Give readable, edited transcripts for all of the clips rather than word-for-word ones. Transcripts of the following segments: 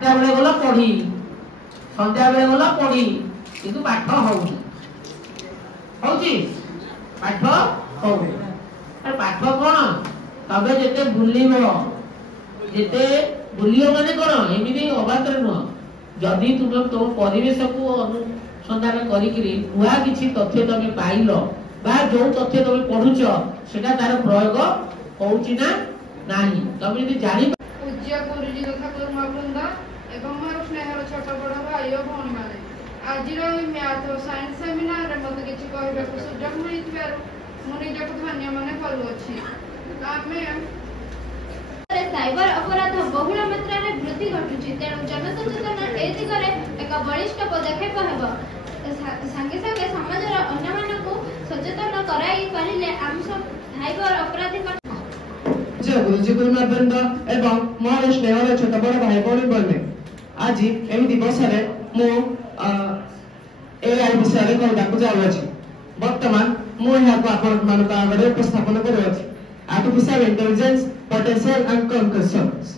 बेले गला पढ़ी संध्या बेले गला पढ़ी किंतु पाठ होउनी होउची पाठ होउनी अरे पाठ कोन तबे जेते बुलिबो जेते बुलियो माने कोन एमिति अबातर न जदि तुम तो परिवेश को अनुसंधान करिकरी बुआ किछि तथ्य तमे पाइलो बा जो तथ्य तमे पढुछ सेटा तार प्रयोग होउची ना नाही तमे यदि जानि पूज्य गुरुजी तथा गुरुमावृंद एवं मोर स्नेहर छोट बड़ भाई और भौणी माने आज मैथ और साइंस सेमिनार रे मते किछि कहबाक सुযোগ मिलिथिबार मु निजको धन्य माने करूछि आमे साइबर अपराध बहुल मात्रा रे वृद्धि घटुछि तेणु जनसचेतना ए दिगरे एक बलिष्ठ पदक्षेप हेबो संगे संगे समाजर अन्य मानकु सचेतन कराई परिले आम सब साइबर अपराधी जय गुरुजी गुरुमावृंद एवं मोर स्नेहर छोट बड़ भाई भौणी बने आज एम दिवस रे मु एआई विषय रे कहबाक जाउछि वर्तमान मु यहाँ को आपण मानक आगे उपस्थापन करूछि आर्टिफिशियल इंटेलिजेंस पोटेंशियल एंड कंकर्शंस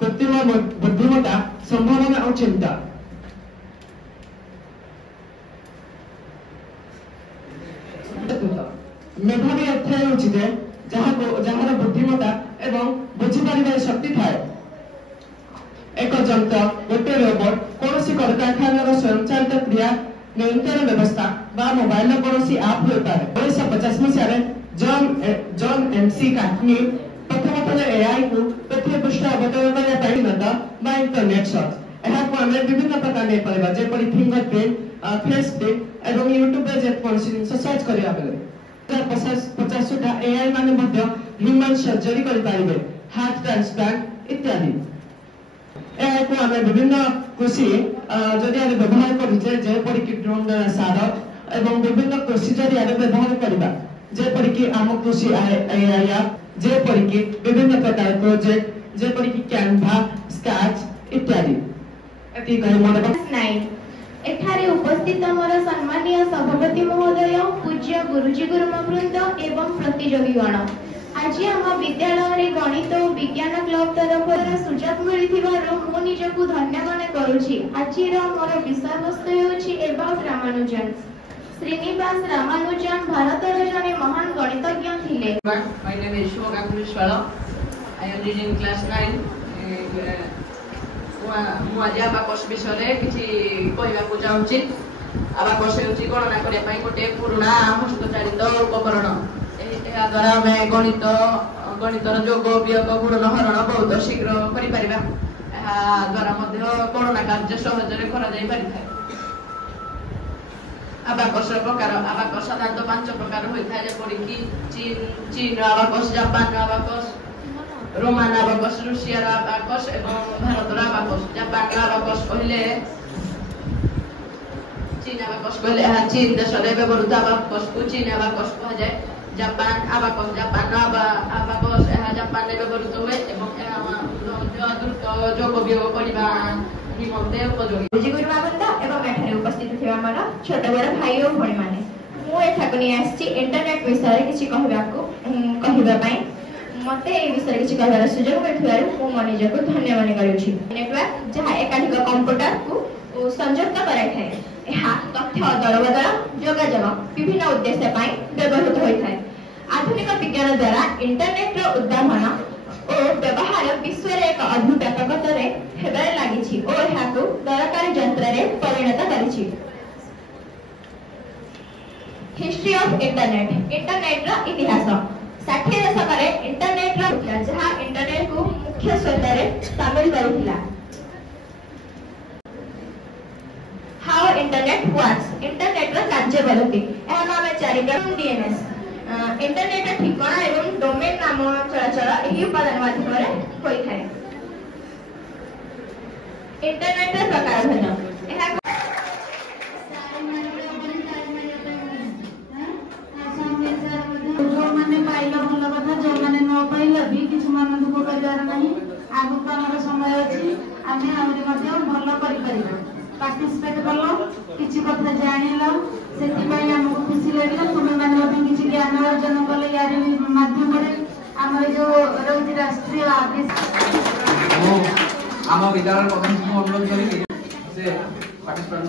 कृत्रिम बुद्धिमत्ता संभावना और चिंता मेधावी अर्थ होछि जे जहार बुद्धिमत्ता एवं बुझिपारिबार शक्ति थाए एक जंत्र गोटे रोबोट कोनोसी कारखानार स्वयंचालित क्रिया नियंत्रण व्यवस्था बा मोबाइल कोनोसी ऐप हो पारे 1950 मसिया जॉन एमसी काटनी प्रथम थर एआई को पृथ्वी पृष्ठ अवतरण करने पाई नदा बा इंटरनेट सर्च एहा को हमें विभिन्न प्रकार ने परिबा जे परि फिंगरप्रिंट फेस प्रिंट एवं यूट्यूब पे जे कोनोसी सर्च करिया बेले 50 टा एआई माने मध्य ह्यूमन सर्जरी करि पारिबे हार्ट ट्रांसप्लांट इत्यादि एहा को हमें विभिन्न कृषि जदि आने व्यवहार करिजे जे परि कि ड्रोन सार एवं विभिन्न कृषि जदि आने व्यवहार करिबा जे परि कि आम कृषि एआई जे परि कि विभिन्न प्रकार प्रोजेक्ट जे परि कि कैनवा स्केच इत्यादि एति कहि मन 9 एठारे उपस्थित मोर सम्मानीय सभापति महोदय पूज्य गुरुजी गुरुमावृंद एवं प्रतियोगीगण आज आम विद्यालय रे गणित और विज्ञान क्लब तरफ सुजोग मिलिथिबार मु निजको धन्य माने करूछि आज मोर विषय वस्तु होछि अबाउट रामानुजन श्रीनिवास रामानुजन भारतर जने महान गणितज्ञ थिले My name is Shubha Kakulishwala. I am reading class 9. मु आज आबाकस विषय किसी कहवाक चाहूँगी आबाकस हूँ गणना करने गोटे पुराणा हस्तचालित उपकरण या द्वारा आम गणितर जोग वियोग गुणन हरण बहुत शीघ्र कर द्वारा गणना कार्य सहजरे कर आबाकस प्रकार आबाकस साधारणतः 5 प्रकार होता है जपरिक चीन आबाकस जापान आबाकस रोमान आबाकस रूसिया आबाकस एवं भारतर आबाकस जापान आबाकस कहले चीन आबाकस कहले चीन देश रे व्यवहृत आबाकस को चीन आबाकस कहा जाए जापान आबाकस जापान आबाकस जापान रे व्यवहृत हुए एवं द्रुत जोग वियोग करबा निमंते उपयोगी गुरुजी गुरुमावृंद एवं एठारे उपस्थित थिबा हमर छोट बड़ भाई और भणी माने मु एठाको नि आछि इंटरनेट विषय किछि कहबा पई मते ए विषय किछि कहबार सुযোগ मिलथिबारु मु मनिजको धन्य माने करूछि नेटवर्क जहा एकाधिक कंप्यूटर को संयुक्त कराय थाए एहा तथ्य दलबदल जोगाजोग विभिन्न उद्देश्य पई व्यवहृत होय थाए आधुनिक विज्ञान द्वारा इंटरनेट रो उद्भावना और व्यवहार विश्व रे एक अद्भुत प्रगति हेबार लागिछि और एहाको दरकारी यंत्र रे परिणत करिछि हिस्ट्री ऑफ इंटरनेट रो इतिहास 60 दशक रे इंटरनेट रो जहां इंटरनेट को मुख्य स्रोत रे शामिल करिथिला हाउ इंटरनेट वर्क्स इंटरनेट रो कार्य पद्धति एहा नाम चारिका डीएनएस इंटरनेट ठिकाना एवं डोमेन नाम चलाचल एही उपादान माध्यम रे होई थाए इंटरनेट रे प्रकार भिन्न एहा जो माने पाइला भल कथा जो माने न पाइला भी किछ मन दुख करिवार नाही आगु हमर समय अछि आमे आउरी मध्ये भल करि परिबा पार्टिसिपेट करलो किछ कथा जानिलो सेति पई हमको खुशी लागला तुमे माने मध्ये किछ ज्ञान अर्जन कले यार माध्यम रे हमर जो रोज राष्ट्रीय आदेश आम विद्यालय प्रधान शिक्षक अनुरोध करी से पार्टिसिपेंट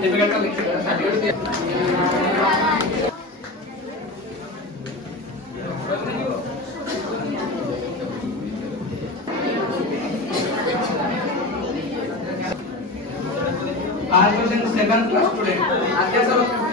सर्टिफिकेट का लिखिए सर्टिफिकेट आज क्वेश्चन सेकंड क्लास स्टूडेंट आद्या सर